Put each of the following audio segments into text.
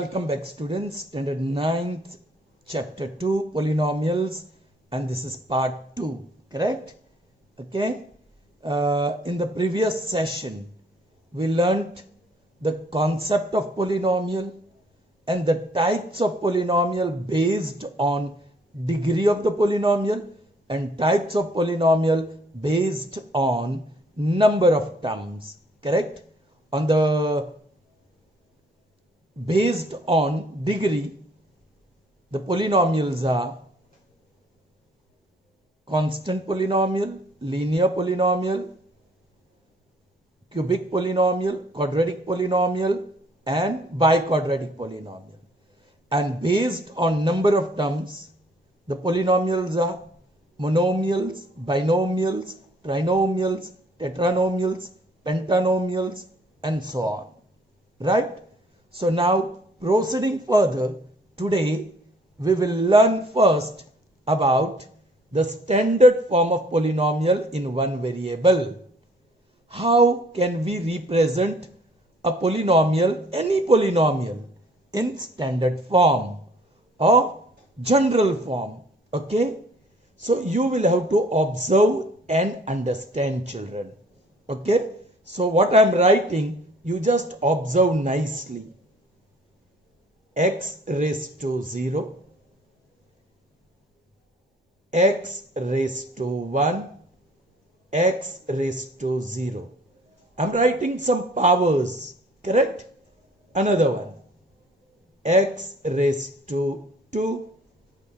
Welcome back students, standard 9th chapter 2 polynomials, and this is part 2, correct? Okay. In the previous session we learnt the concept of polynomial and the types of polynomial based on degree of the polynomial and types of polynomial based on number of terms, correct? On the based on degree, the polynomials are constant polynomial, linear polynomial, cubic polynomial, quadratic polynomial, and biquadratic polynomial. And based on number of terms, the polynomials are monomials, binomials, trinomials, tetranomials, pentanomials, and so on. Right? So now proceeding further, today we will learn first about the standard form of polynomial in one variable. How can we represent a polynomial, any polynomial, in standard form or general form? Okay. So you will have to observe and understand, children. Okay. So what I am writing, you just observe nicely. X raised to 0, x raised to 1, x raised to 0. I am writing some powers, correct? Another one. X raised to 2,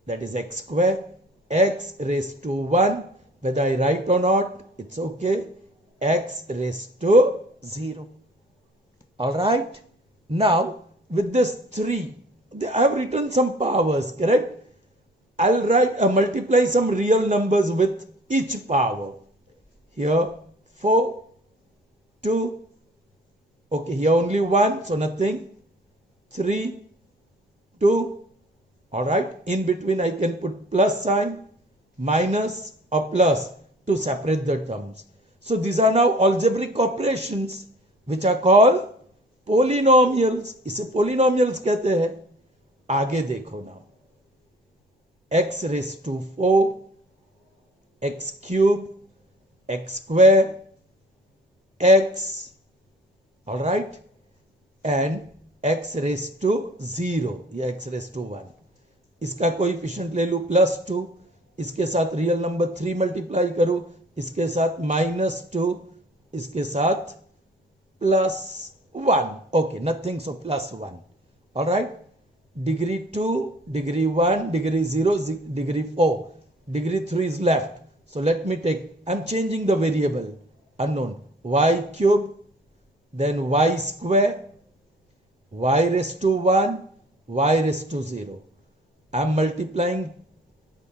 that is x square. X raised to 1, whether I write or not, it's okay. X raised to 0. Alright. Now, with this 3, I have written some powers, correct? I'll multiply some real numbers with each power. Here 4, 2, okay, here only 1, so nothing. 3, 2, alright. In between I can put plus sign, minus or plus to separate the terms. So these are now algebraic operations which are called polynomials. इसे polynomials कहते हैं. आगे देखो now. X raised to 4, x cube, x square, x, alright, and x raised to 0 या x raised to 1. इसका coefficient ले लूँ +2, इसके साथ रियल नंबर 3 मल्टीप्लाई करूँ, इसके साथ -2, इसके साथ +1. Okay, nothing, so +1. Alright. Degree 2, degree 1, degree 0, degree 4. Degree 3 is left. So let me take, I'm changing the variable, unknown. Y cube, then y square, y raised to 1, y raised to 0. I'm multiplying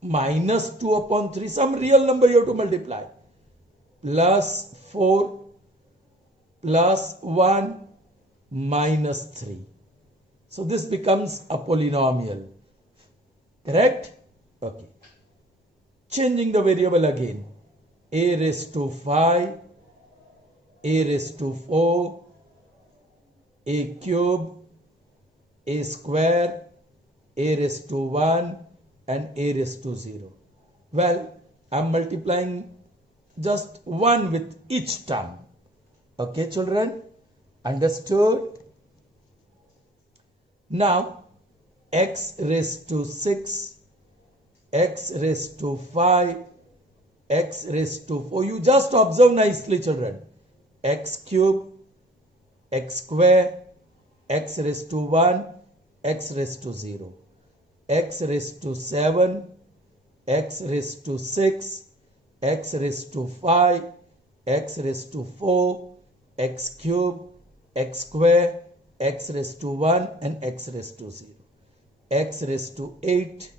-2 upon 3. Some real number you have to multiply. +4, +1, -3. So this becomes a polynomial. Correct? Okay. Changing the variable again. A raised to 5, a raised to 4, a cube, a square, a raised to 1, and a raised to 0. Well, I am multiplying just 1 with each term. Okay, children? Understood? Now, x raised to 6, x raised to 5, x raised to 4. You just observe nicely, children. X cube, x square, x raised to 1, x raised to 0. X raised to 7, x raised to 6, x raised to 5, x raised to 4, x cube, x square, x raised to 1, and x raised to 0. X raised to 8,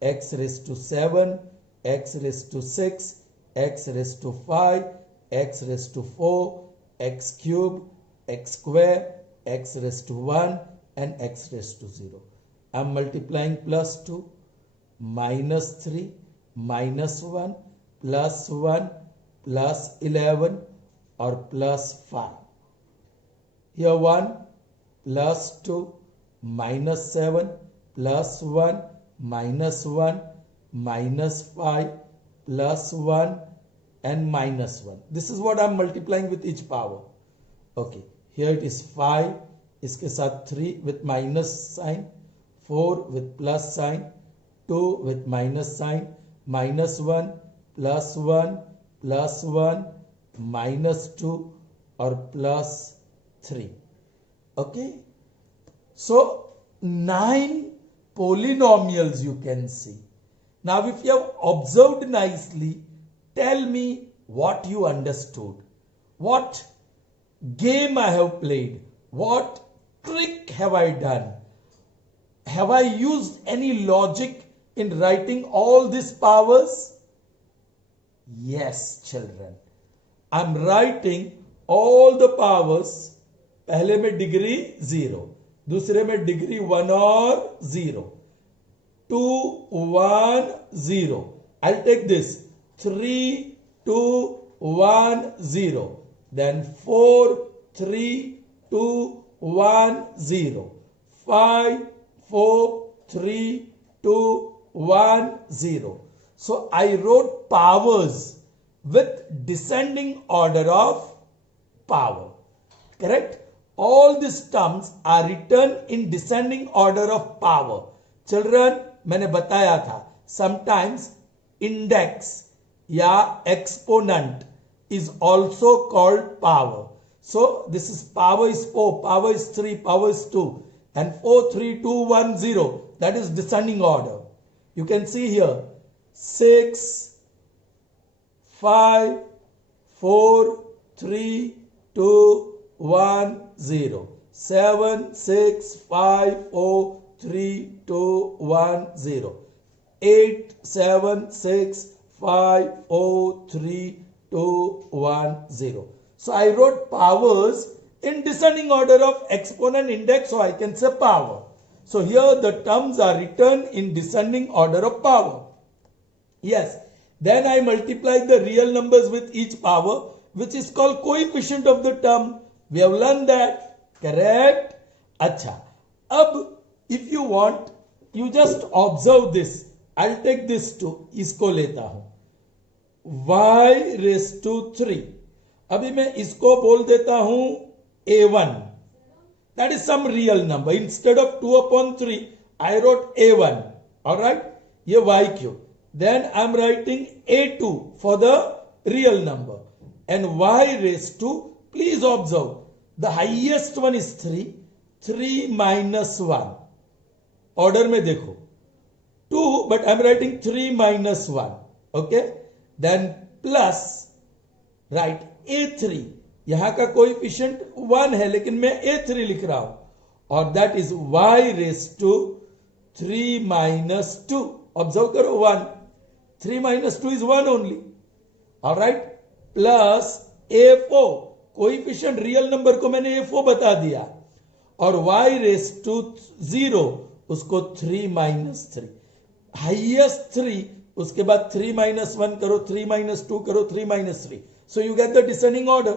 x raised to 7, x raised to 6, x raised to 5, x raised to 4, x cube, x square, x raised to 1, and x raised to 0. I am multiplying +2, -3, -1, +1, +11, or +5. Here 1, +2, -7 +1 -1 -5 +1 and -1. This is what I'm multiplying with each power. Okay, here it is 5, इसके साथ 3 with minus sign, 4 with plus sign, 2 with minus sign, -1 +1 +1 -2 or +3. Okay, so 9 polynomials you can see. Now if you have observed nicely, tell me what you understood, what game I have played, what trick have I done, have I used any logic in writing all these powers? Yes, children, I'm writing all the powers. पहले में degree 0, दूसरे में degree 1 और 0, 2 1 0. I'll take this 3 2 1 0, then 4 3 2 1 0, 5 4 3 2 1 0. So I wrote powers with descending order of power. Correct? All these terms are written in descending order of power. Children, मैंने बताया था, sometimes index या exponent is also called power. So this is power is 4, power is 3, power is 2, and 4 3 2 1 0. That is descending order. You can see here 6 5 4 3 2 1 0, 7 6 5 4 3 2 1 0, 8 7 6 5 4 3 2 1 0. So I wrote powers in descending order of exponent index, so I can say power. So here the terms are written in descending order of power. Yes, then I multiply the real numbers with each power, which is called coefficient of the term. We have learned that. Correct? Acha. Ab, if you want, you just observe this. I'll take this to, isko leta hu. Y raised to 3. अभी मैं इसको बोल देता हूं A1. That is some real number. Instead of 2/3, I wrote A1. Alright? ये Y cube. Then I'm writing A2 for the real number. And Y raised to, please observe, the highest one is 3, 3 minus 1. Order में देखो 2, but I'm writing 3 minus 1. Okay? Then plus, right, A3. यहां का coefficient 1 है, लेकिन मैं A3 लिख रहा हूं. और that is Y raised to 3 minus 2. Observe करो 1. 3 minus 2 is 1 only. Alright? Plus A4. Coefficient real number को मैंने A4 बता दिया. और y रेस टू 0 उसको 3 minus 3. हाइएस्ट 3, उसके बाद 3 minus 1 करो, 3 minus 2 करो, 3 minus 3. So you get the descending order.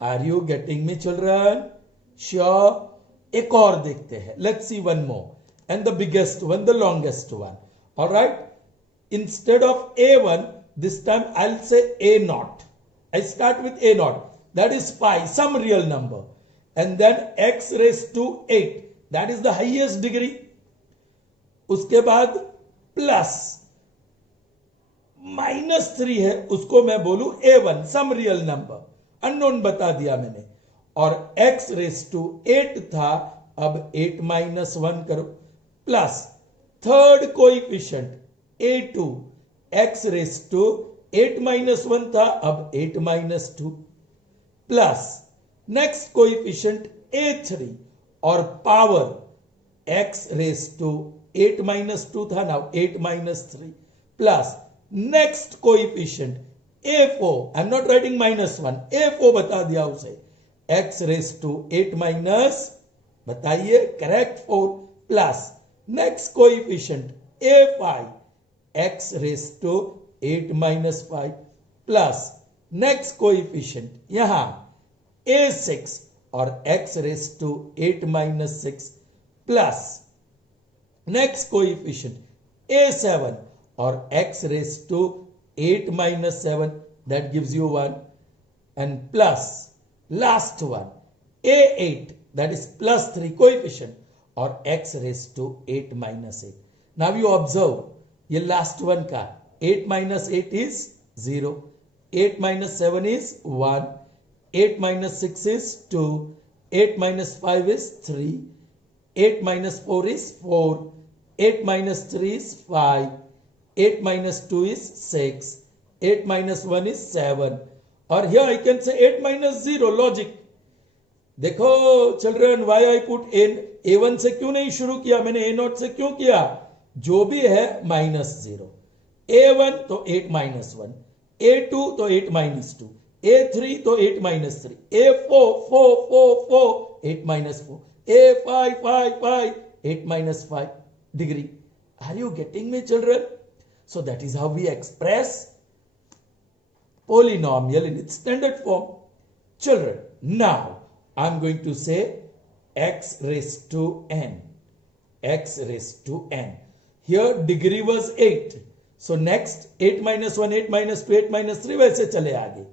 Are you getting me, children? Sure. एक और देखते हैं. Let's see one more. And the biggest one, the longest one. Alright? Instead of A1, this time I'll say A0. I start with A0. That is 5, some real number. And then x raised to 8. That is the highest degree. उसके बाद plus -3 है, उसको मैं बोलूं A1, some real number. Unknown बता दिया मैंने. और x raised to 8 था, अब 8 minus 1 करो. Plus third coefficient A2, x raised to 8 minus 1 था, अब 8 minus 2. Plus next coefficient A3 और power x raise to 8 minus 2 था, now 8 minus 3 plus next coefficient A4. I am not writing -1, A4 बता दिया उसे. x रेस टू 8 minus, बताइए correct 4 plus next coefficient A5, x raise to 8 minus 5 plus next coefficient यहां A6 और x raise to 8 minus 6 plus next coefficient a7 or x raised to 8 minus 7, that gives you 1, and plus last one a8, that is plus 3 coefficient or x raised to 8 minus 8. Now you observe ये last one का 8 minus 8 is 0, 8 minus 7 is 1, 8 minus 6 is 2, 8 minus 5 is 3, 8 minus 4 is 4, 8 minus 3 is 5, 8 minus 2 is 6, 8 minus 1 is 7, or here I can say 8 minus 0, logic. देखो children, why I put a1 से क्यों नहीं शुरू किया, मैंने a0 से क्यों किया, जो भी है माइनस 0, a1 तो 8 माइनस 1, a2 तो 8 माइनस 2, a3 तो 8 minus 3, a4 4 4 4 8 minus 4, a5 5 5 8 minus 5 degree. Are you getting me, children? So that is how we express polynomial in its standard form. Children, now I am going to say x raised to n. X raised to n. Here degree was 8. So next 8 minus 1, 8 minus 2, 8 minus 3 वैसे चले आगे.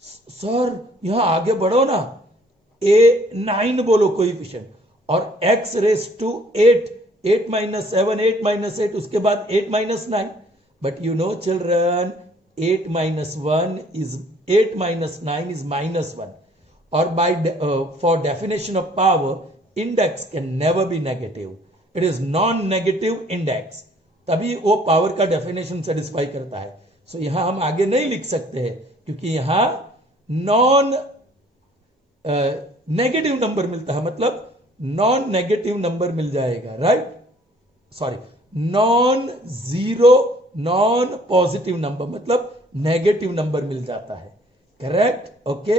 Sir यहां आगे बढ़ो ना, a9 बोलो coefficient और x raised to 8, 8 minus 7, 8 minus 8, उसके बाद 8 minus 9. But you know children, 8 minus 1 is 8 minus 9 is minus 1. Or by for definition of power, index can never be negative. It is non-negative index. तभी वो power का definition satisfy करता है. सो यहां हम आगे नहीं लिख सकते हैं क्योंकि यहां नॉन नेगेटिव नंबर मिलता है, मतलब नॉन नेगेटिव नंबर मिल जाएगा, right? Sorry, non zero non positive number, मतलब नेगेटिव नंबर मिल जाता है. Correct? Okay.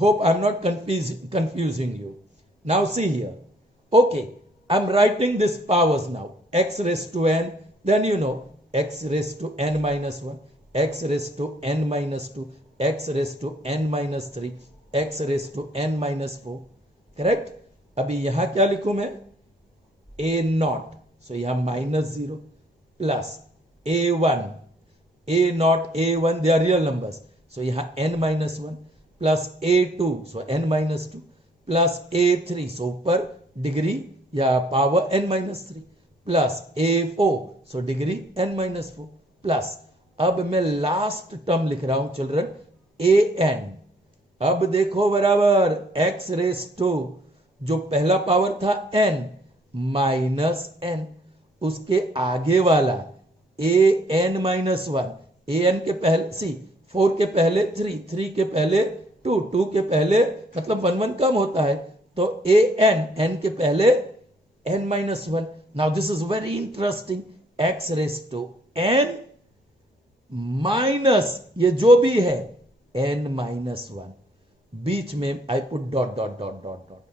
Hope I'm not confusing you. Now see here. Okay, I'm writing this powers now. X raised to n, then you know x raised to n minus 1, x raised to n minus 2, x raised to n minus 3, x raised to n minus 4. Correct? अभी यहां क्या लिखूं मैं? a naught. So यहां minus 0 plus a1, a naught, a1, they are real numbers. So यहां n minus 1. Plus a2, सो n minus 2, plus a3, सो ऊपर degree या power n minus 3, plus a4, so degree n minus 4, plus अब मैं last term लिख रहा हूं children an. अब देखो बराबर x रेस टू जो पहला पावर था n माइनस n, उसके आगे वाला an माइनस 1, an के पहले 4 के पहले 3, 3 के पहले 2, 2 के पहले मतलब 1 1 कम होता है, तो n के पहले n minus 1. Now this is very interesting. x raise to n minus ये जो भी है n minus 1, बीच में I put dot dot dot dot dot.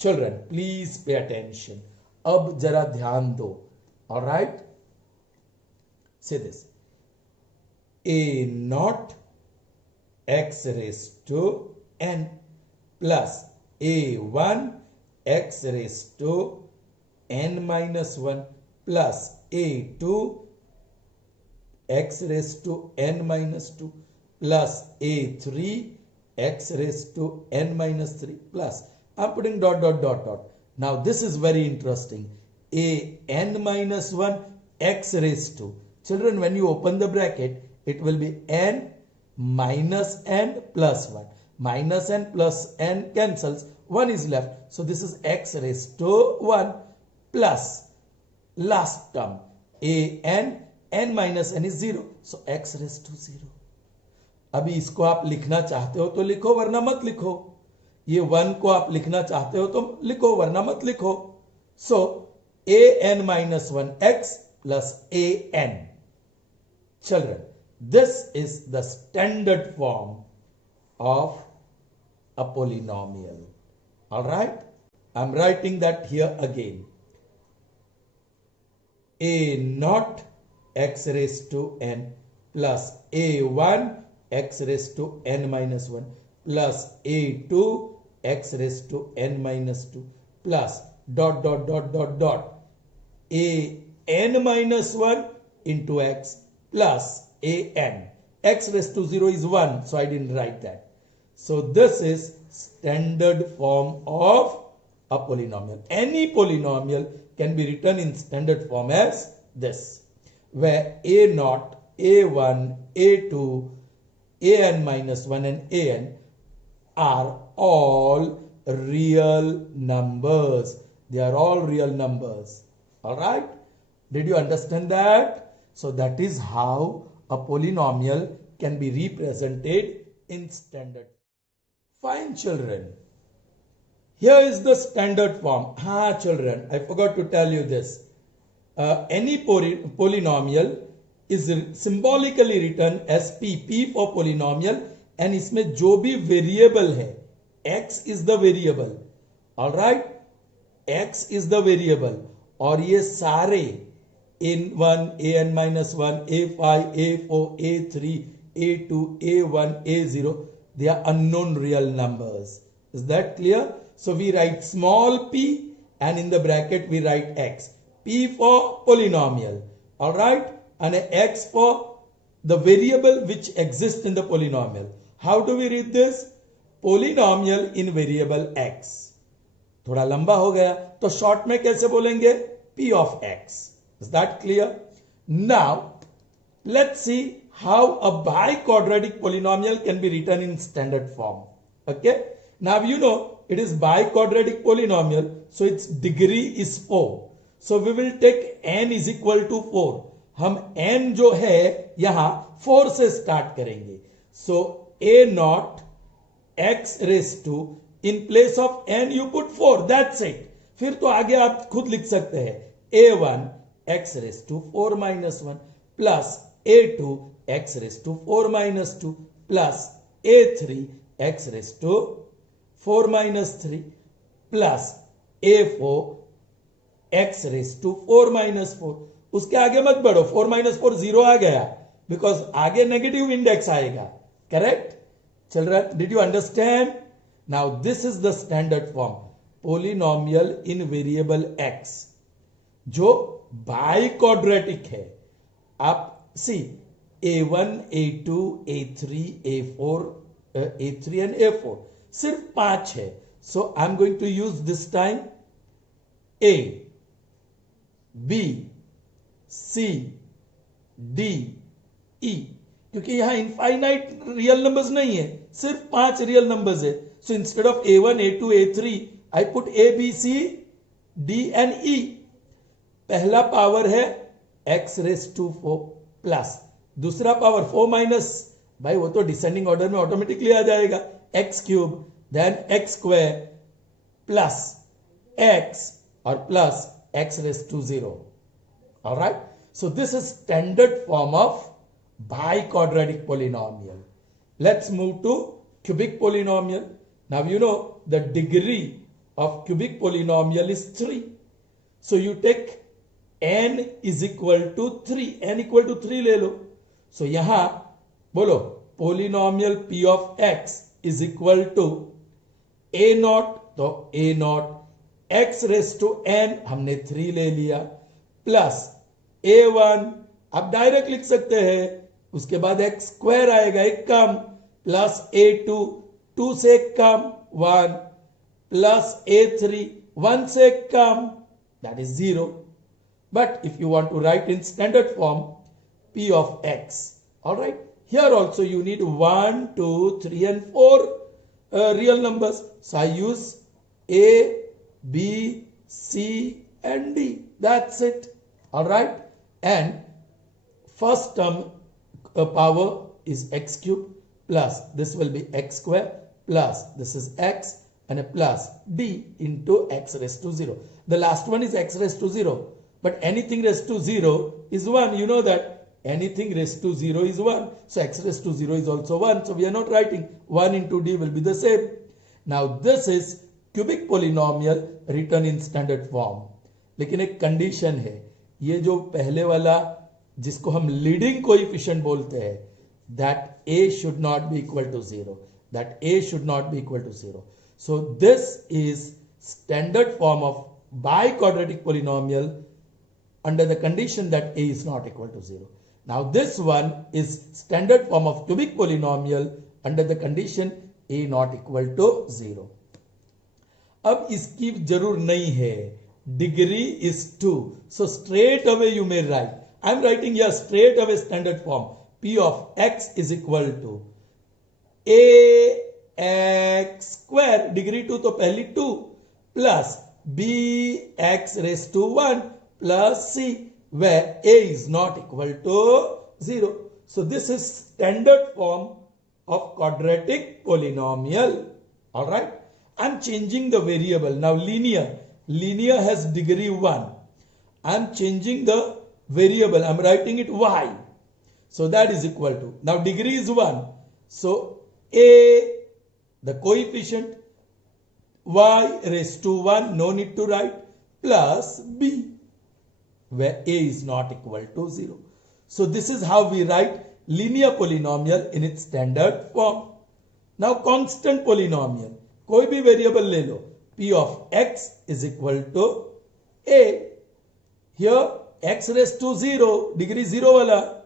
Children please pay attention, अब जरा ध्यान दो. Alright, so this a naught x raised to n plus a1 x raised to n minus 1 plus a2 x raised to n minus 2 plus a3 x raised to n minus 3 plus I'm putting dot dot dot dot. Now this is very interesting. A n minus 1 x raised to, children, when you open the bracket it will be n minus n plus 1. Minus n plus n cancels, 1 is left. So this is x raised to 1 plus last term a n minus n is 0. So x raised to 0. अभी इसको आप लिखना चाहते हो तो लिखो, वरना मत लिखो. ये 1 को आप लिखना चाहते हो तो लिखो, वरना मत लिखो. So a n minus 1 x plus a n. Children, this is the standard form of a polynomial. All right? I'm writing that here again. A naught x raised to n plus a1 x raised to n minus 1 plus a2 x raised to n minus 2 plus dot dot dot dot dot a n minus 1 into x plus a n. X raised to 0 is 1, so I didn't write that. So this is standard form of a polynomial. Any polynomial can be written in standard form as this, where a naught, a1, a2, an minus 1 and an are all real numbers. They are all real numbers. All right? Did you understand that? So that is how a polynomial can be represented in standard. Fine, children. Here is the standard form. Children, I forgot to tell you this. Any polynomial is symbolically written as p for polynomial, and इसमें जो भी variable है, x is the variable. All right? X is the variable. और ये सारे a1, an minus 1, a5, a4, a3, a2, a1, a0, they are unknown real numbers. Is that clear? So we write small p and in the bracket we write x. P for polynomial. All right? And x for the variable which exists in the polynomial. How do we read this? Polynomial in variable x. थोड़ा लंबा हो गया तो short में कैसे बोलेंगे? P of x. Is that clear? Now, let's see how a biquadratic polynomial can be written in standard form. Okay? Now, you know, it is biquadratic polynomial, so its degree is 4. So, we will take n is equal to 4. हम n जो है यहां 4 से start करेंगे. So, a naught x raised to, in place of n you put 4. That's it. फिर तो आगे आप खुद लिख सकते हैं a1 x raised to 4 minus 1 plus a2 x raised to 4 minus 2 plus a3 x raised to 4 minus 3 plus a4 x raised to 4 minus 4. उसके आगे मत बढ़ो, 4 minus 4 0 आ गया because आगे नेगेटिव इंडेक्स आएगा. Correct? Children, did you understand? Now this is the standard form. Polynomial in variable x जो biquadratic है. आप सी a1, a2, a3, a4, a3 and a4 सिर्फ 5 है. So I'm going to use this time a, b, c, d, e, क्योंकि यहां infinite real numbers नहीं है, सिर्फ 5 रियल नंबर्स है. So instead of a1, a2, a3, I put a, b, c, d and e. पहला power है x raise to 4 plus दूसरा power 4 minus, भाई वो तो डिसेंडिंग ऑर्डर में ऑटोमेटिकली आ जाएगा, x cube then x square plus x और plus x raise to 0. Alright, so this is standard form of biquadratic polynomial. Let's move to cubic polynomial. Now you know the degree of cubic polynomial is 3. So you take n is equal to 3. n equal to 3 ले लो. So यहाँ बोलो polynomial p of x is equal to a naught, तो a naught x raised to n हमने 3 ले लिया plus a1, आप direct लिख सकते हैं, उसके बाद x स्क्वायर आएगा एक कम प्लस a2 2 से कम 1 प्लस a3 1 से कम, that is 0. But if you want to write in standard form p of x, all right, here also you need 1, 2, 3 and 4 real numbers. So I use a, b, c and d. That's it. All right, and first term power is x cube plus this will be x square plus this is x and a plus d into x raised to 0. The last one is x raised to 0, but anything raised to 0 is 1. You know that anything raised to 0 is 1. So x raised to 0 is also 1. So we are not writing 1 into d will be the same. Now this is cubic polynomial written in standard form. लेकिन एक condition है, ये जो पहले वाला जिसको हम leading coefficient बोलते हैं, that a should not be equal to 0. That a should not be equal to 0. So this is standard form of biquadratic polynomial under the condition that a is not equal to 0. Now this one is standard form of cubic polynomial under the condition a not equal to 0. अब इसकी जरूर नहीं है, degree is 2, so straight away you may write, I am writing here straight away standard form, p of x is equal to ax square, degree 2 तो पहली 2 plus bx raised to 1 plus c, where a is not equal to 0. So this is standard form of quadratic polynomial. All right. I'm changing the variable. Now linear has degree 1. I'm changing the variable. I'm writing it y. So that is equal to, now degree is 1. So a, the coefficient, y raised to 1, no need to write, plus b, where a is not equal to 0. So this is how we write linear polynomial in its standard form. Now constant polynomial, कोई भी variable ले लो, p of x is equal to a. Here x raised to 0, degree 0 wala,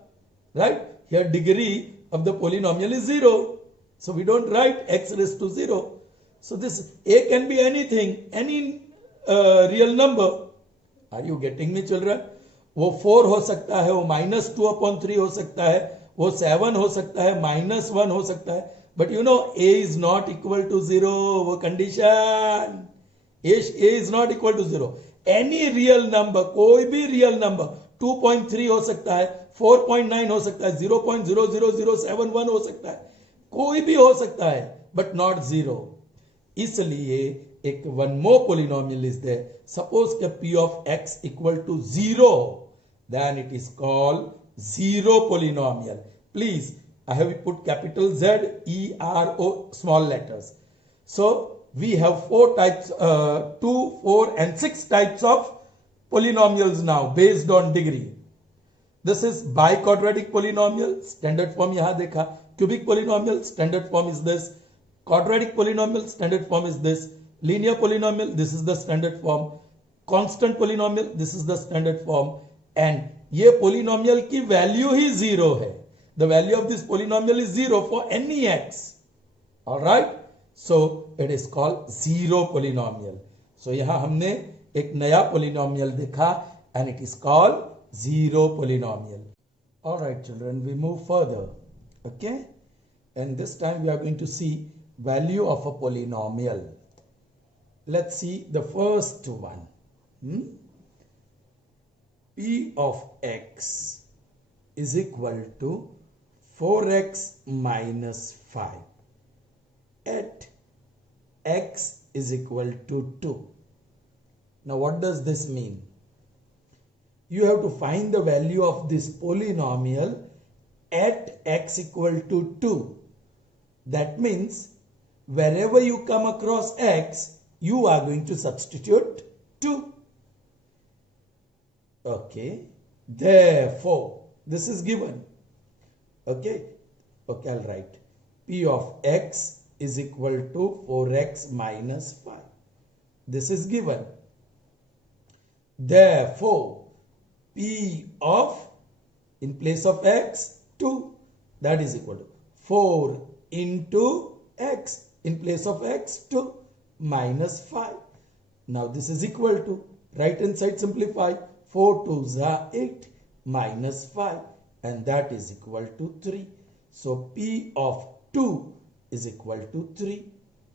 right? Here degree of the polynomial is 0, so we don't write x raised to 0. So this a can be anything, any real number. Are you getting me, children? वो 4 हो सकता है, वो -2/3 हो सकता है, वो 7 हो सकता है, -1 हो सकता है. But you know a is not equal to 0, वो condition. A is not equal to 0. Any real number, कोई भी real number, 2.3 हो सकता है, 4.9 हो सकता है, 0.00071 हो सकता है, कोई भी हो सकता है, but not 0. इसलिए एक one more polynomial is there. Suppose that p of x equal to 0, then it is called zero polynomial. Please, I have put capital Z, E, R, O, small letters. So we have 4 types, 2, 4 and 6 types of polynomials now based on degree. This is biquadratic polynomial, standard form यहाँ देखा. Cubic polynomial, standard form is this. Quadratic polynomial, standard form is this. Linear polynomial, this is the standard form. Constant polynomial, this is the standard form. And ये polynomial की value ही 0 है. The value of this polynomial is 0 for any x. Alright? So it is called zero polynomial. So यहाँ हमने एक नया polynomial देखा and it is called zero polynomial. Alright children, we move further. Okay? And this time we are going to see value of a polynomial. Let's see the first one. P of x is equal to 4x minus 5 at x is equal to 2. Now what does this mean? You have to find the value of this polynomial at x equal to 2. That means wherever you come across x, you are going to substitute 2. Okay. Therefore, this is given. Okay. Okay, I'll write. P of x is equal to 4x minus 5. This is given. Therefore, P of, in place of x, 2. That is equal to 4 into x, in place of x, 2 minus 5. Now this is equal to, right hand side simplify, 4 2s are 8 minus 5, and that is equal to 3. So P of 2 is equal to 3,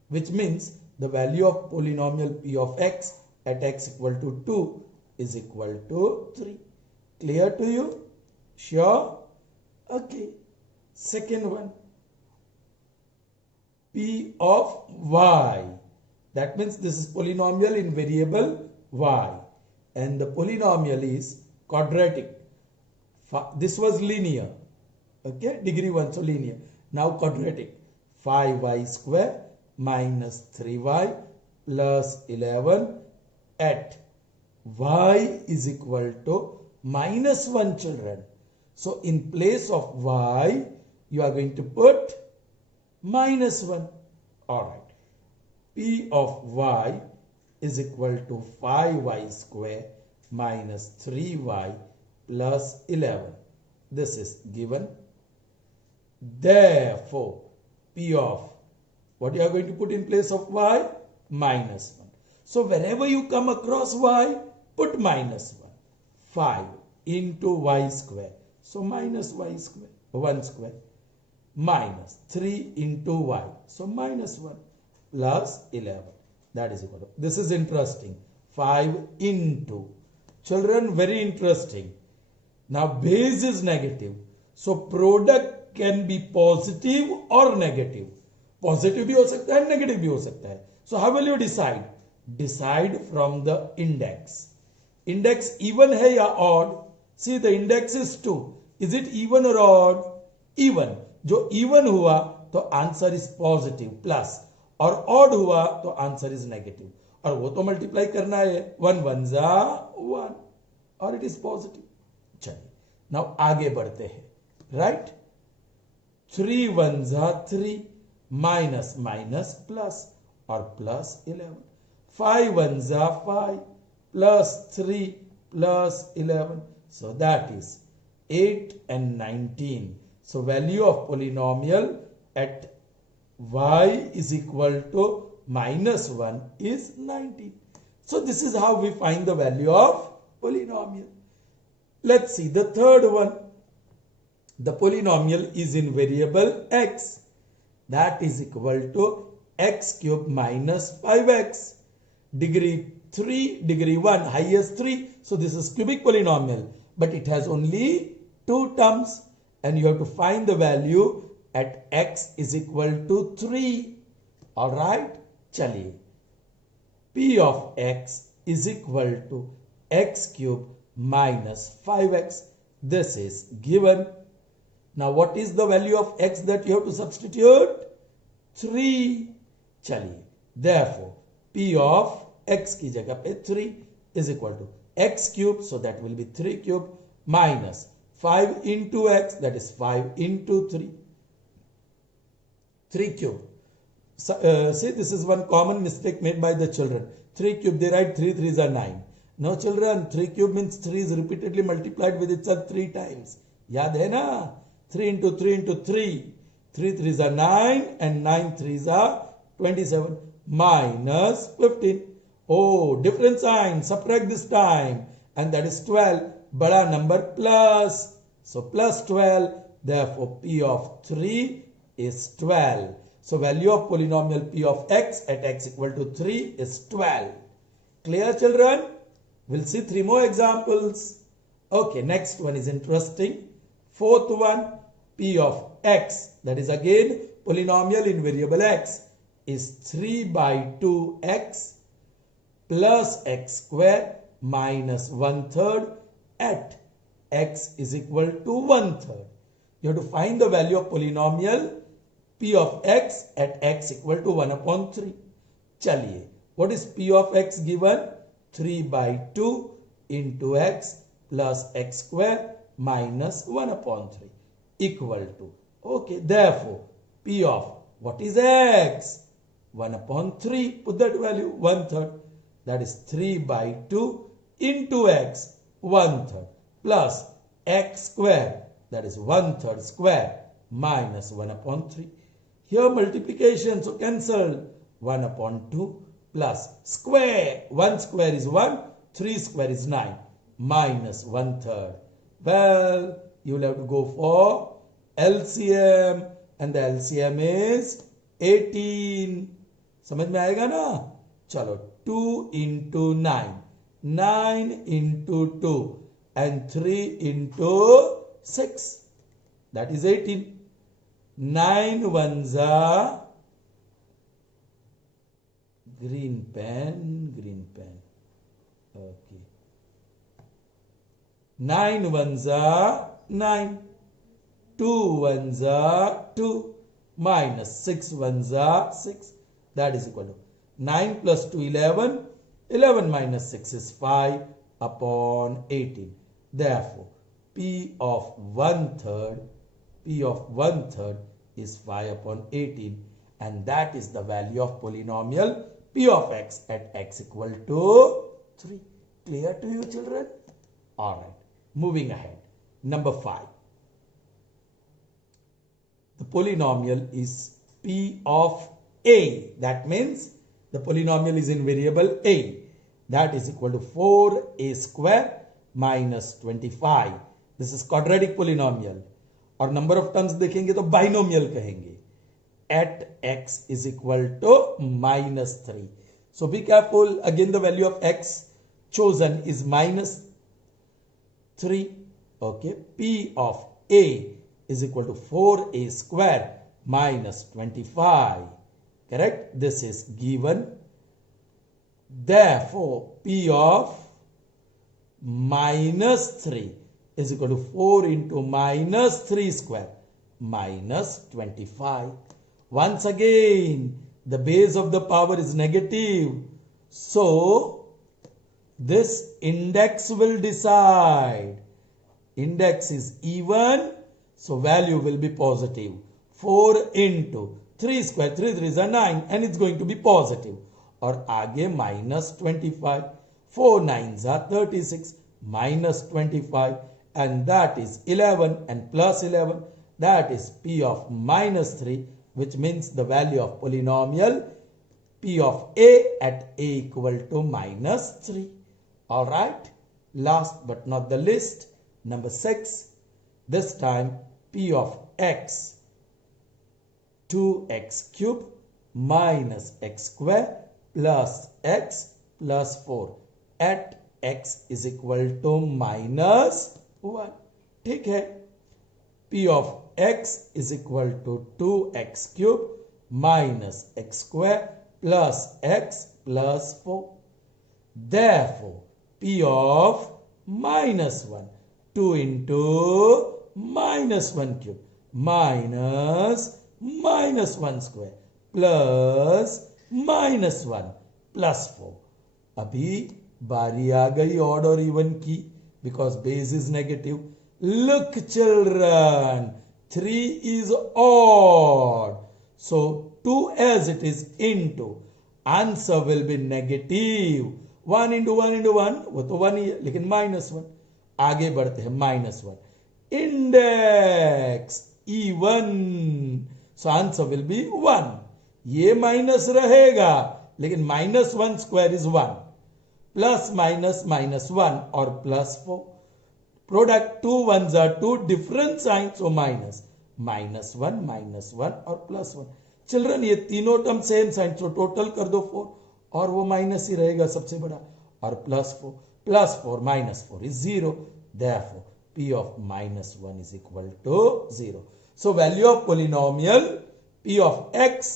which means the value of polynomial P of x at x equal to 2 is equal to 3. Clear to you? Sure? Okay. Second one. P of y. That means this is polynomial in variable y. And the polynomial is quadratic. This was linear. Okay, degree 1, so linear. Now quadratic. 5y square minus 3y plus 11 at y is equal to minus 1, children. So in place of y, you are going to put minus 1. Alright. P of y is equal to 5y square minus 3y plus 11. This is given. Therefore, P of what you are going to put in place of y? Minus 1. So wherever you come across y, put minus 1. 5 into y square. So minus y square, 1 square. Minus 3 into y. So minus 1 plus 11. That is equal to. This is interesting. 5 into. Children, very interesting. Now base is negative. So product can be positive or negative. Positive भी हो सकता है, negative भी हो सकता है. So how will you decide? Decide from the index. Index even है या odd? See, the index is 2. Is it even or odd? Even. जो even हुआ तो answer is positive plus, और odd हुआ तो answer is negative. और वो तो multiply करना है. 1 1 जा 1 और it is positive. चलिए, now आगे बढ़ते हैं. Right? 3 1 जा 3 minus minus plus और plus 11. 5 1 जा 5 plus 3 plus 11. So that is 8 and 19. So value of polynomial at y is equal to minus 1 is 19. So this is how we find the value of polynomial. Let's see the third one. The polynomial is in variable x. That is equal to x cube minus 5x. Degree 3, degree 1, highest 3. So this is cubic polynomial. But it has only 2 terms. And you have to find the value at x is equal to 3. Alright? Chaliye. P of x is equal to x cube minus 5x. This is given. Now what is the value of x that you have to substitute? 3. Chaliye. Therefore, P of x की जगह पे 3 is equal to x cube, so that will be 3 cube minus 5 into x, that is 5 into 3. 3 cube. See, this is one common mistake made by the children. 3 cube, they write 3 3s are 9. No children, 3 cube means 3 is repeatedly multiplied with itself 3 times. याद है ना? 3 into 3 into 3. 3 3s are 9 and 9 3s are 27 minus 15. Oh, different sign. Subtract this time. And that is 12. Bada number plus. So plus 12. Therefore, P of 3 is 12. So value of polynomial P of x at x equal to 3 is 12. Clear, children? We'll see 3 more examples. Okay, next one is interesting. Fourth one, P of x, that is again polynomial in variable x, is 3 by 2x plus x square minus 1/3 at x is equal to 1/3. You have to find the value of polynomial P of x at x equal to 1/3. Chaliye, what is P of x given? 3 by 2 into x plus x square minus 1/3 equal to. Okay, therefore, P of what is x? 1/3. Put that value 1/3. That is 3 by 2 into x 1/3 plus x square, that is 1/3 square minus 1/3. Here multiplication, so cancel. 1/2 plus square. 1 square is 1, 3 square is 9 minus 1/3. Well, you will have to go for LCM, and the LCM is 18. समझ में आएगा ना? चलो, 2 into 9, 9 into 2 and 3 into 6, that is 18. 9 ones are green pen. Okay. 9 ones are 9. 2 ones are 2 minus 6 ones are 6. That is equal to 9 plus 2 11. 11 minus 6 is 5 upon 18. Therefore, P of 1/3 is 5 upon 18, and that is the value of polynomial P of x at x equal to 3. Clear to you, children? Alright, moving ahead. Number 5. The polynomial is P of a. That means the polynomial is in variable a. That is equal to 4a square minus 25. This is quadratic polynomial. और number of terms देखेंगे तो binomial कहेंगे. At x is equal to minus 3. So be careful. Again, the value of x chosen is minus 3. Okay. P of a is equal to 4a square minus 25. Correct? This is given. Therefore, P of minus 3 is equal to 4 into minus 3 square minus 25. Once again, the base of the power is negative. So, this index will decide. Index is even, so value will be positive. 4 into 3 square, 3 3 is 9 and it's going to be positive. और आगे minus 25. 4 9s are 36 minus 25 and that is 11 and plus 11. That is P of minus 3, which means the value of polynomial P of a at a equal to minus 3. Alright, last but not the least, number 6. This time P of x 2x cube minus x square plus x plus 4 at x is equal to minus 1. ठीक है. P of x is equal to 2x cube minus x square plus x plus 4. Therefore, P of minus 1, 2 into minus 1 cube minus minus 1 square plus minus 1 plus 4. अभी बारी आ गई odd और even की, because base is negative. Look children, 3 is odd. So 2 as it is into, answer will be negative. 1 into 1 into 1, वो तो 1 ही है, लेकिन minus 1. आगे बढ़ते हैं minus 1. Index even. So answer will be 1. ये माइनस रहेगा, लेकिन minus 1 square is 1. Plus minus minus 1 और plus 4. Product 2 1s are 2 different sign, so minus minus 1 और प्लस 1. चिल्ड्रन ये तीनों term same sign, so total कर दो 4 और वो माइनस ही रहेगा सबसे बड़ा, और plus 4 minus 4 is 0. Therefore P of minus 1 is equal to 0. So value of polynomial P of x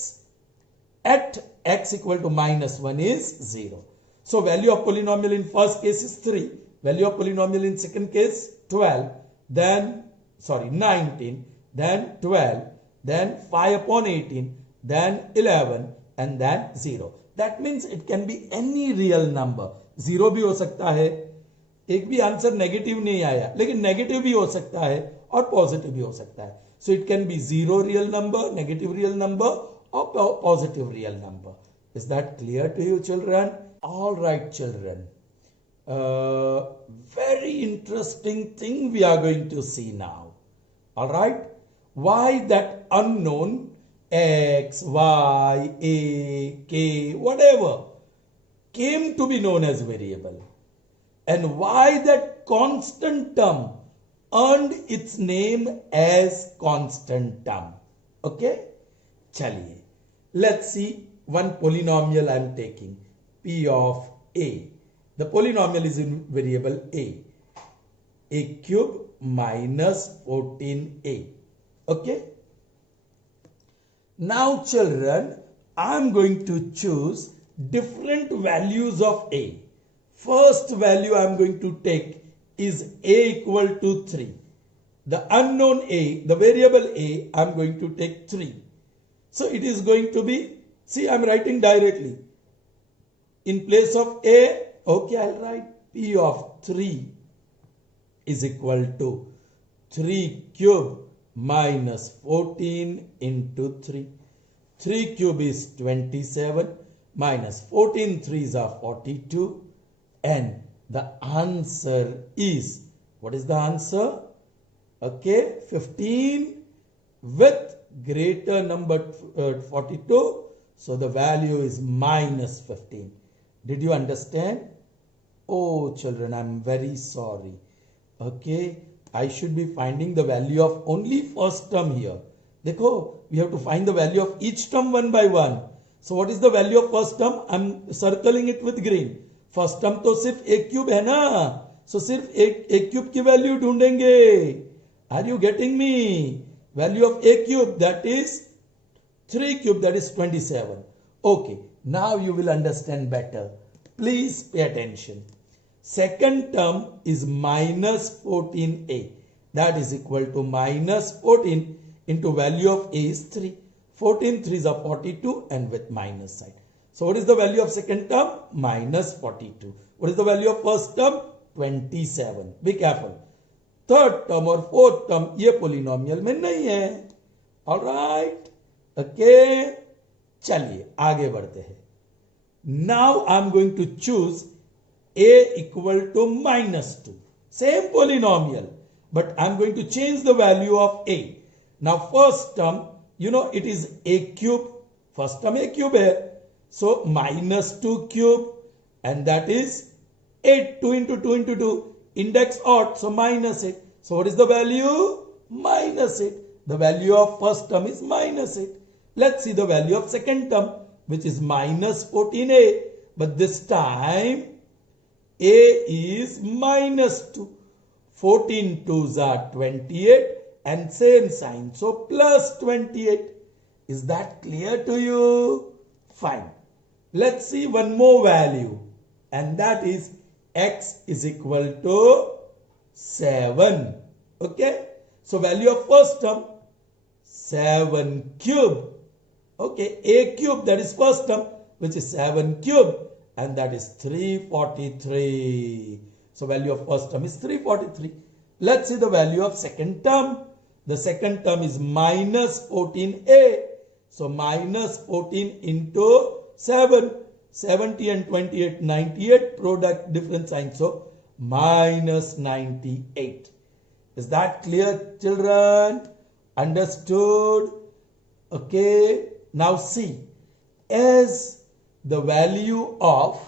at x equal to minus 1 is 0. So value of polynomial in first case is 3. Value of polynomial in second case 12. Then 19. Then 12. Then 5 upon 18. Then 11. And then 0. That means it can be any real number. 0 भी हो सकता है. एक भी answer negative नहीं आया, लेकिन negative भी हो सकता है और पॉजिटिव भी हो सकता है. So it can be 0 real number, negative real number, or positive real number. Is that clear to you, children? All right, children. Very interesting thing we are going to see now. All right. Why that unknown x, y, a, k, whatever came to be known as variable, and why that constant term earned its name as constant term. Okay? Chaliye. Let's see one polynomial I am taking. P of a. The polynomial is in variable a. A cube minus 14a. Okay? Now children, I am going to choose different values of a. First value I am going to take is a equal to 3. The unknown a, the variable a, I am going to take 3. So it is going to be, see, I am writing directly. In place of a, okay, I'll write P of 3 is equal to 3 cube minus 14 into 3. 3 cube is 27 minus 14 threes are 42, and the answer is, what is the answer? Okay, 15 with greater number 42, so the value is minus 15. Did you understand? Oh children, I'm very sorry. Okay, I should be finding the value of only first term here. Dekho, we have to find the value of each term one by one. So what is the value of first term? I'm circling it with green. First term तो सिर्फ एक cube है ना, सो सिर्फ एक cube की value ढूंढेंगे. Are you getting me? Value of a cube that is 3 cube, that is 27. Okay, now you will understand better. Please pay attention. Second term is minus 14a. That is equal to minus 14 into value of a is 3. 14 3s are 42 and with minus sign. So what is the value of second term? Minus 42. What is the value of first term? 27. Be careful. Third term or fourth term ये polynomial में नहीं है. Alright. Okay. चलिए आगे बढ़ते हैं. Now I am going to choose a equal to minus 2. Same polynomial, but I am going to change the value of a. Now first term, you know it is a cube. First term a cube है. So minus 2 cube, and that is 8. 2 into 2 into 2. Index odd, so minus 8. So what is the value? Minus 8. The value of first term is minus 8. Let's see the value of second term, which is minus 14a. But this time, a is minus 2. 14 2s are 28 and same sign. So plus 28. Is that clear to you? Fine. Let's see one more value, and that is x is equal to 7. Okay. So value of first term 7 cube. Okay, a cube, that is first term, which is 7 cube, and that is 343. So value of first term is 343. Let's see the value of second term. The second term is minus 14a. So minus 14 into 7. 70 and 28, 98. Product different sign. So minus 98. Is that clear, children? Understood? Okay. Now see, as the value of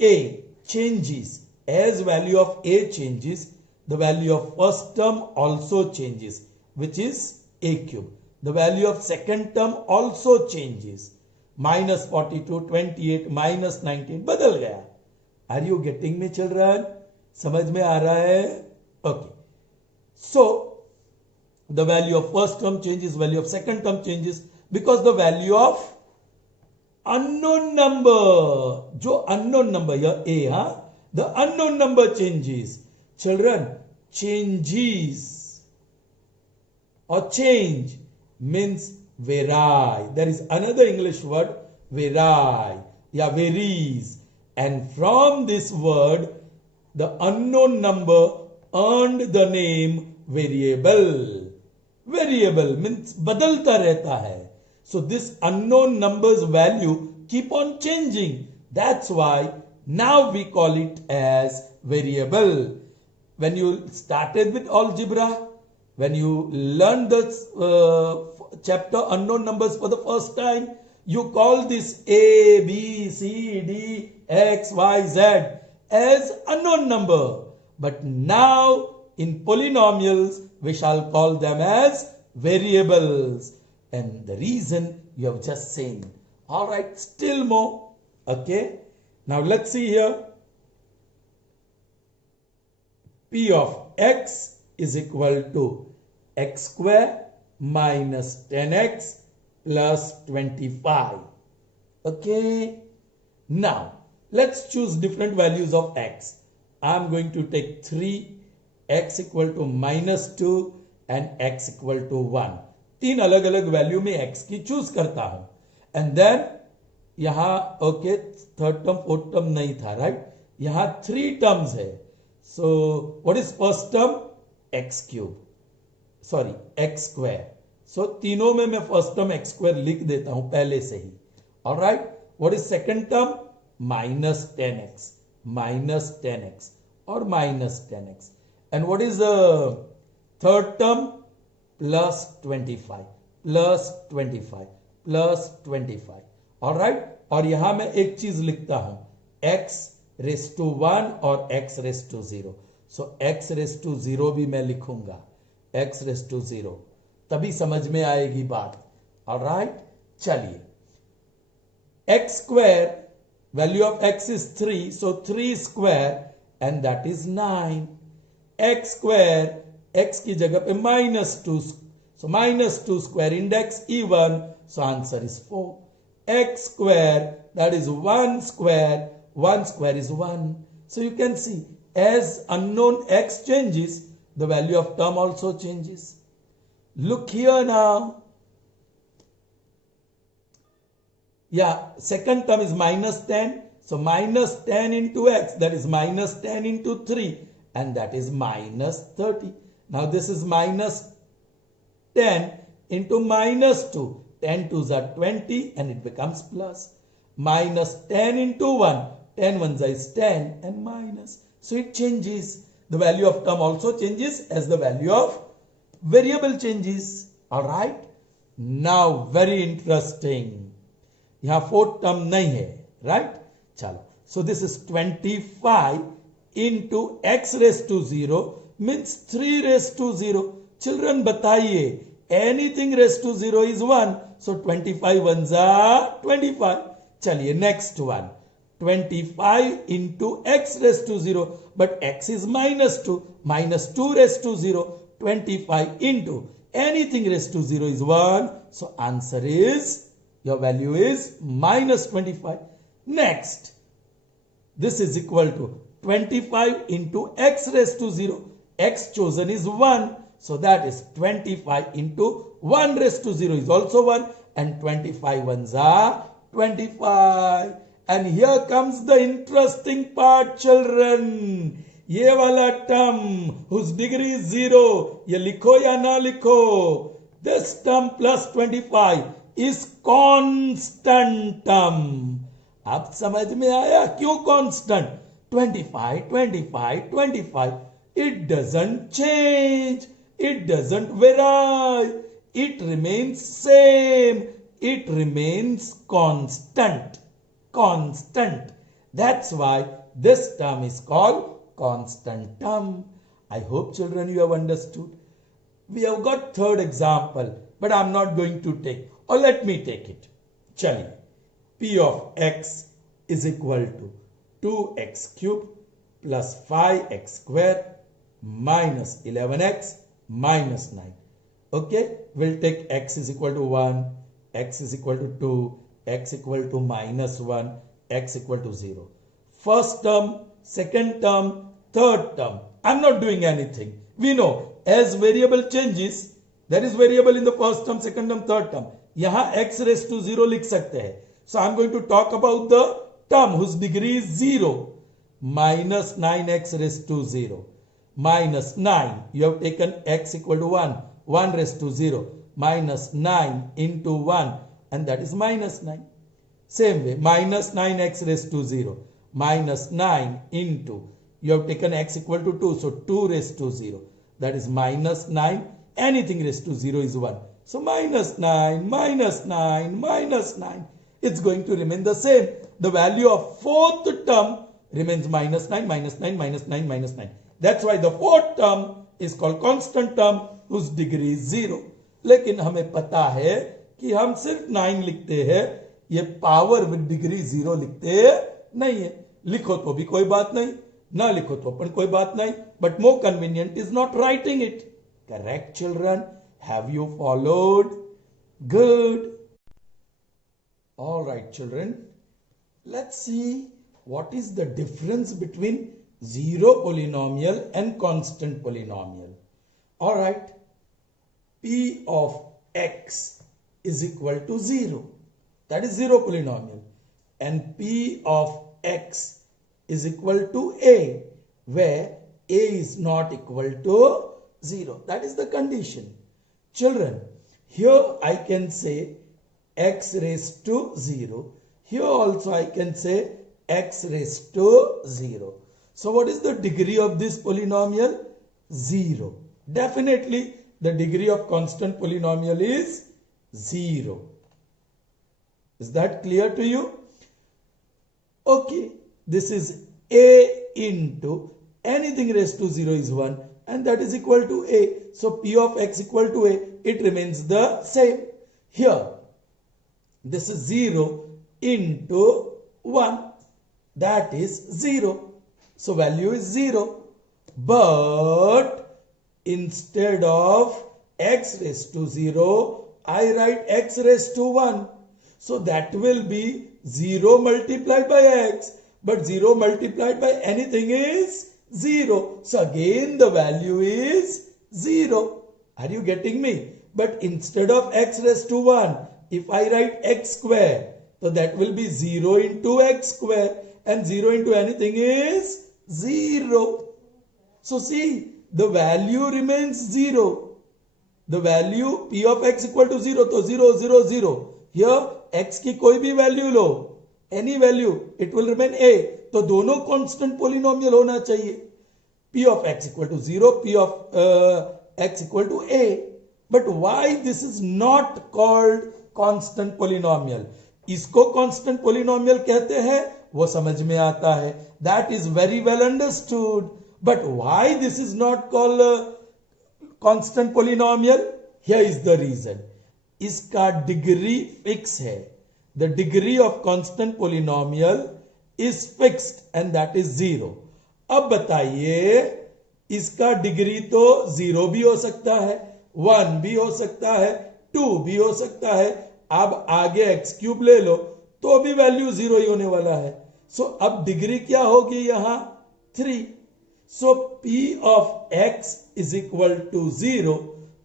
a changes, as value of a changes, the value of first term also changes, which is a cube. The value of second term also changes. Minus 42, 28, minus 19, बदल गया. Are you getting me, children? समझ में आ रहा है? Okay. So, the value of first term changes, value of second term changes, because the value of unknown number, जो unknown number, यह a, हाँ? The unknown number changes. Children, changes or change means vary. There is another English word, vary, yeah, varies. And from this word, the unknown number earned the name variable. Variable means बदलता रहता है. So this unknown number's value keep on changing. That's why now we call it as variable. When you started with algebra, when you learned this chapter unknown numbers for the first time, you call this A, B, C, D, X, Y, Z as unknown number. But now in polynomials, we shall call them as variables. And the reason you have just seen. Alright, still more. Okay. Now let's see here. P of x is equal to x square minus 10x plus 25. Okay. Now, let's choose different values of x. I'm going to take 3, x equal to minus 2 and x equal to 1. तीन अलग अलग value में x की choose करता हूं. And then यहां okay third term fourth term नहीं था, राइट? यहां 3 टर्म्स है. So what is first term? x cube, sorry x square. So तीनों में मैं फर्स्ट टर्म एक्स स्क्वायर लिख देता हूं पहले से ही. Alright, what is second term? -10x और -10x. And what is the third term? +25 +25. Alright, और यहां मैं एक चीज लिखता हूं, x⁻1 और x⁻0. सो x⁻0 भी मैं लिखूंगा, x⁻0, तभी समझ में आएगी बात. ऑलराइट, चलिए. x square, value of x is 3, so 3 square and that is 9. x square, x की जगह पे -2, so -2 square, index even, so answer is 4. x square, that is 1 square, 1 square is 1. So you can see, as unknown x changes, the value of term also changes. Look here now. Yeah, second term is -10. So -10 into x, that is -10 into 3, and that is -30. Now this is -10 into -2. 10 2s are 20 and it becomes plus. -10 into 1. 10 1s is 10 and minus. So it changes. The value of term also changes as the value of variable changes. Alright. Now very interesting. यहां fourth term नहीं है, right? चलो, so this is 25 into x⁻0 means 3⁻0. Children बताइए, anything ⁻0 is 1, so 25 1s are 25. चलिए next one, 25 into x⁻0, but x is -2, -2⁻0. 25 into anything ⁻0 is 1, so answer is, your value is -25. Next, this is equal to 25 into x⁻0. X chosen is 1, so that is 25 into 1⁻0 is also 1, and 25 1s are 25. And here comes the interesting part, children. ये वाला term whose degree is 0, ये लिखो या ना लिखो, this term +25 is constant term. अब समझ में आया क्यों constant? 25 25 25. It doesn't change, it doesn't vary, it remains same, it remains constant. That's why this term is called constant term. I hope children you have understood. We have got third example, but I'm not going to take, or let me take it. चलिए, p of x is equal to 2x cube plus 5x square minus 11x minus 9. Okay, we'll take x is equal to 1, x is equal to 2, x equal to -1, x equal to 0. First term, second term, third term. I'm not doing anything. We know as variable changes, there is variable in the first term, second term, third term. यहां x⁻0 लिख सकते हैं. So I'm going to talk about the term whose degree is 0. -9x⁻0 minus 9. You have taken x equal to 1. 1⁻0 minus 9 into 1, and that is -9. Same way, -9x⁻0 minus 9 into, you have taken x equal to 2, so 2⁻0. That is -9. Anything ⁻0 is 1. So -9, -9. It's going to remain the same. The value of fourth term remains -9, -9, -9, -9. That's why the fourth term is called constant term whose degree is 0. लेकिन हमें पता है कि हम सिर्फ 9 लिखते हैं, ये पावर विद डिग्री 0 लिखते नहीं है. लिखो तो भी कोई बात नहीं, ना लिखो तो पण कोई बात नहीं, but more convenient is not writing it. Correct, children? Have you followed? Good. All right, children. Let's see what is the difference between zero polynomial and constant polynomial. All right. P of x is equal to 0. That is zero polynomial. And P of x is equal to a, where a is not equal to 0. That is the condition. Children, Here I can say x raised to 0. Here also I can say x raised to 0. So what is the degree of this polynomial? 0. Definitely the degree of constant polynomial is 0. Is that clear to you? Okay, this is a into anything raised to 0 is 1 and that is equal to a. So p of x equal to a, it remains the same. Here, this is 0 into 1, that is 0. So value is 0. But instead of x raised to 0, I write x raised to 1. So that will be 0 multiplied by x. But 0 multiplied by anything is 0. So again the value is 0. Are you getting me? But instead of x raised to 1, if I write x square, so that will be 0 into x square. And 0 into anything is 0. So see, the value remains 0. The value p of x equal to 0. So 0, 0, 0. Here x की कोई भी value low, any value, it will remain a. तो दोनों constant polynomial होना चाहिए. p of x equal to 0, p of x equal to a. But why this is not called constant polynomial? इसको constant polynomial कहते हैं, वो समझ में आता है. That is very well understood. But why this is not called constant polynomial? Here is the reason. इसका degree fix है. The degree of constant polynomial is fixed and that is 0. अब बताइए, इसका डिग्री तो 0 भी हो सकता है, 1 भी हो सकता है, 2 भी हो सकता है. अब आगे x क्यूब ले लो तो भी वैल्यू 0 ही होने वाला है. सो अब डिग्री क्या होगी यहां? 3. सो p of x is equal to 0.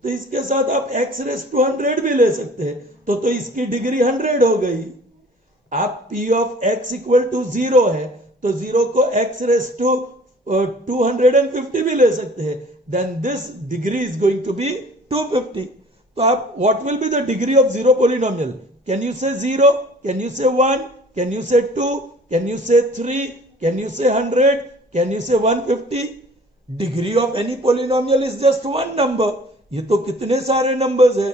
तो इसके साथ आप x रेस टू 100 भी ले सकते हैं, तो इसकी डिग्री 100 हो गई. आप p of x equal to 0 है, तो 0 को x रेस टू 250 भी ले सकते हैं. Then this degree is going to be 250. तो आप what will be the degree of 0 polynomial? Can you say 0? Can you से 1? कैन यू से 2? कैन यू से 3? कैन यू से 100? कैन यू से 150? Degree of any polynomial is just one number. ये तो कितने सारे नंबर्स है.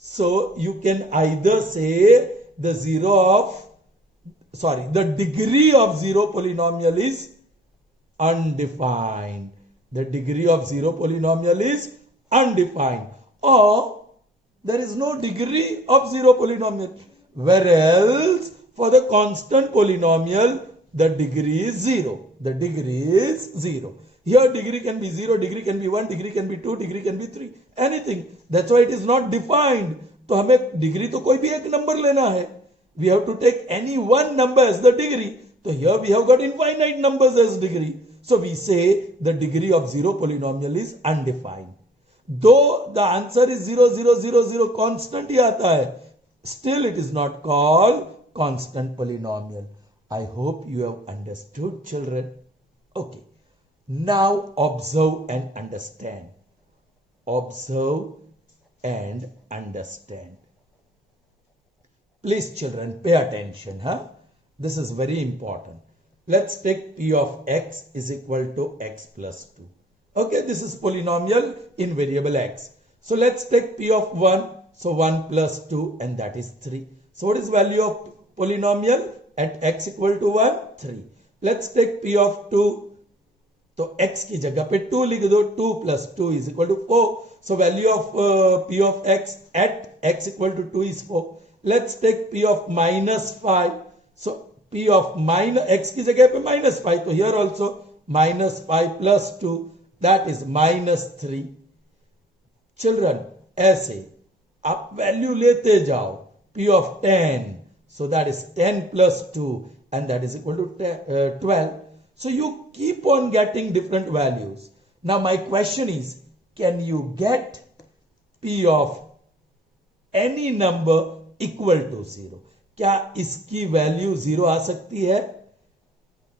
सो यू कैन आइदर से the degree of 0 polynomial is undefined. The degree of 0 polynomial is undefined, or there is no degree of 0 polynomial. Whereas for the constant polynomial, the degree is 0. The degree is 0. Here degree can be 0, degree can be 1, degree can be 2, degree can be 3, anything. That's why it is not defined. तो हमें degree तो कोई भी एक number लेना है. We have to take any one number as the degree. So here we have got infinite numbers as degree. So we say the degree of 0 polynomial is undefined. Though the answer is 0, 0, 0, 0, constant ही आता है, still it is not called constant polynomial. I hope you have understood, children. Okay. Now observe and understand. Observe and understand. Please children, pay attention. This is very important. Let's take p of x is equal to x plus 2. Okay, this is polynomial in variable x. So let's take p of 1. So 1 plus 2 and that is 3. So what is value of polynomial at x equal to 1? 3. Let's take p of 2. तो x की जगह पे 2 लिख दो. 2 plus 2 is equal to 4. So value of p of x at x equal to 2 is 4. Let's take p of minus 5. So p of minus x की जगह पे minus 5. तो here also minus 5 plus 2, that is minus 3. Children, ऐसे आप value लेते जाओ. p of 10. So that is 10 plus 2 and that is equal to 12. So you keep on getting different values. Now my question is, can you get p of any number equal to 0? क्या इसकी value 0 आ सकती है?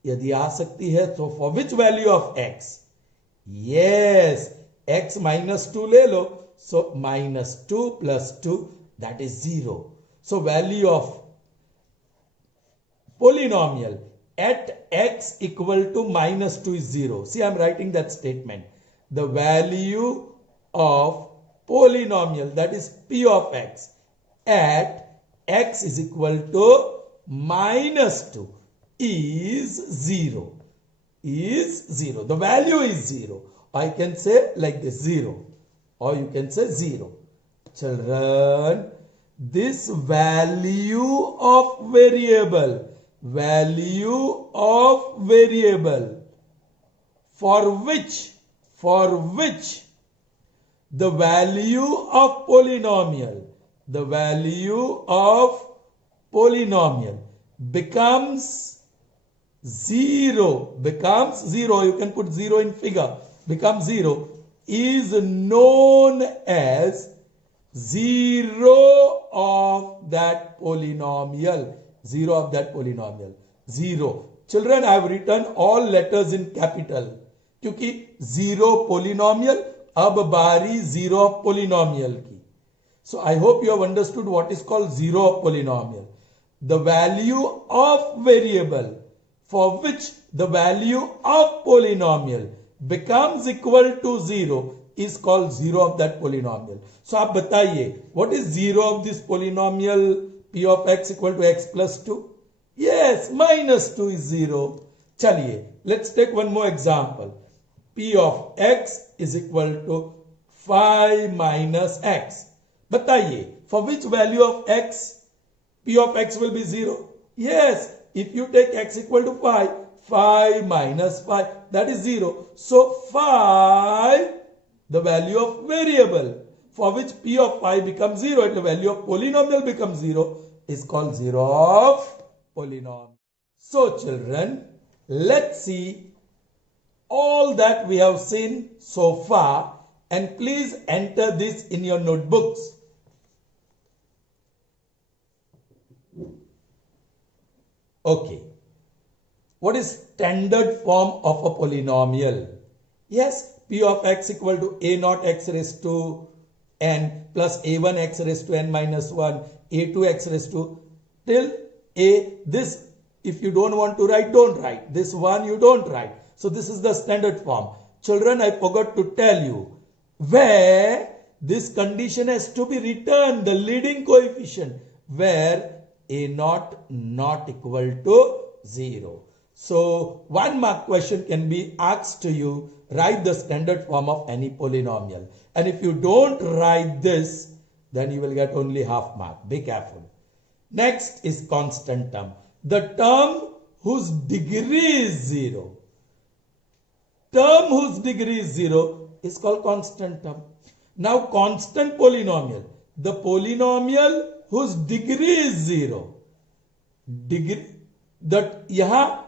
यदि आ सकती है तो for which value of x? Yes, x minus 2 ले लो. So minus 2 plus 2, that is 0. So value of polynomial at x equal to minus 2 is 0. See, I am writing that statement. The value of polynomial, that is p of x, at x is equal to minus 2 is 0. Is 0. The value is 0. I can say like this, 0. Or you can say 0. Children, this value of variable for which the value of polynomial becomes 0, you can put 0 in figure, becomes 0, is known as 0 of that polynomial. 0. Children, I have written all letters in capital. क्योंकि 0 polynomial, अब बारी 0 of polynomial की. So I hope you have understood what is called 0 of polynomial. The value of variable for which the value of polynomial becomes equal to 0 is called 0 of that polynomial. So आप बताइए, what is 0 of this polynomial p of x equal to x plus 2? Yes, minus 2 is 0. चलिए, let's take one more example. P of x is equal to 5 minus x. बताइए, for which value of x p of x will be 0? Yes, if you take x equal to 5 minus 5, that is 0. So 5, the value of variable for which p of 5 becomes 0 and the value of polynomial becomes 0 is called 0 of polynomial. So children, let's see all that we have seen so far, and please enter this in your notebooks. Okay. What is standard form of a polynomial? Yes, p of x equal to a naught x raised to n plus a1 x raised to n minus 1, a2 x raised to till a. This, if you don't want to write, don't write. This one you don't write. So this is the standard form. Children, I forgot to tell you where this condition has to be returned, the leading coefficient, where a naught not equal to 0. So 1 mark question can be asked to you, write the standard form of any polynomial. And if you don't write this, then you will get only half mark. Be careful. Next is constant term. The term whose degree is 0. Term whose degree is 0 is called constant term. Now constant polynomial. The polynomial whose degree is 0. यहाँ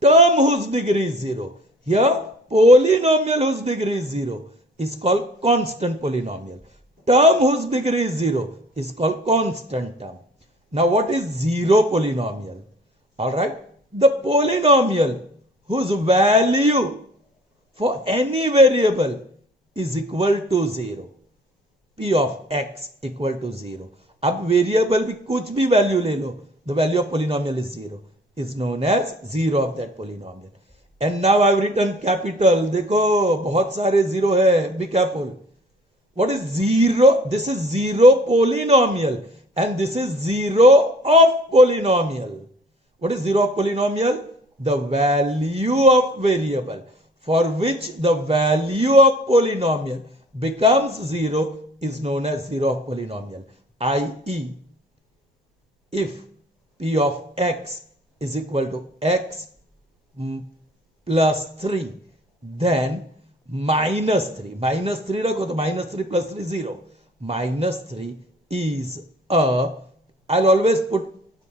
term whose degree is 0. Here polynomial whose degree is 0 is called constant polynomial. Term whose degree is 0 is called constant term. Now what is 0 polynomial? Alright. The polynomial whose value for any variable is equal to 0. P of x equal to 0. अब variable भी कुछ भी value ले लो, the value of polynomial is 0. Is known as 0 of that polynomial. And now I have written capital. देखो बहुत सारे 0 है. Be careful. What is 0? This is 0 polynomial and this is 0 of polynomial. What is 0 of polynomial? The value of variable for which the value of polynomial becomes 0 is known as 0 of polynomial. I.e., if p of x is equal to x plus 3, then minus 3 रखो तो minus 3 plus 3 0. Minus 3 is I'll always put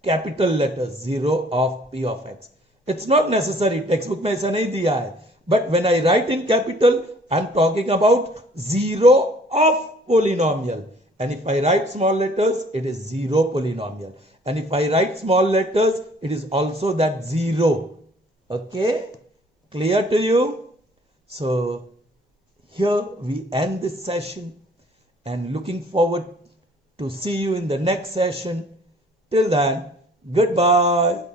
capital letters 0 of p of x. It's not necessary, textbook में ऐसा नहीं दिया है. But when I write in capital, I'm talking about 0 of polynomial. And if I write small letters, it is 0 polynomial. And if I write small letters, it is also that 0. Okay? Clear to you? So, here we end this session. and looking forward to see you in the next session. Till then, goodbye.